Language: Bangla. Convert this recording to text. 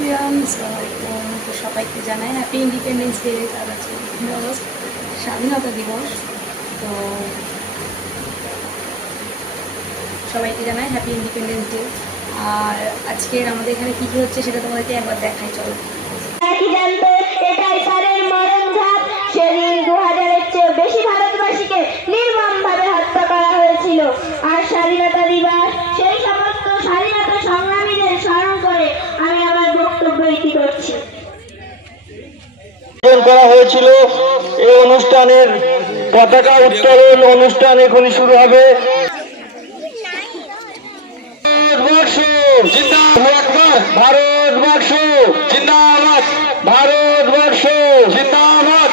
এভরিওয়ান, তো সবাইকে জানাই হ্যাপি ইন্ডিপেন্ডেন্স ডে। আর আছে 15 আগস্ট স্বাধীনতা দিবস। তো সবাইকে জানাই হ্যাপি ইন্ডিপেন্ডেন্স ডে। আর আজকের আমাদের এখানে কী কী হচ্ছে সেটা তোমাদেরকে একবার দেখাই, চলো। এটাই স্যারের মরণ ঝাঁপ। সেদিন 2000-এর চেয়ে বেশি ভারতবাসীকে নির্মমভাবে হত্যা করা হয়েছিল। আর স্বাধীনতা দিবস, সেই সমস্ত স্বাধীনতা সংগ্রামীদের স্মরণ করে আমি আমার বক্তব্য ইতি করছি। করা হয়েছিল এই অনুষ্ঠানের পতাকা উত্তোলন অনুষ্ঠান এখনই শুরু হবে। ভারতবর্ষ জিন্দাবাদ, ভারতবর্ষ জিন্দাবাদ।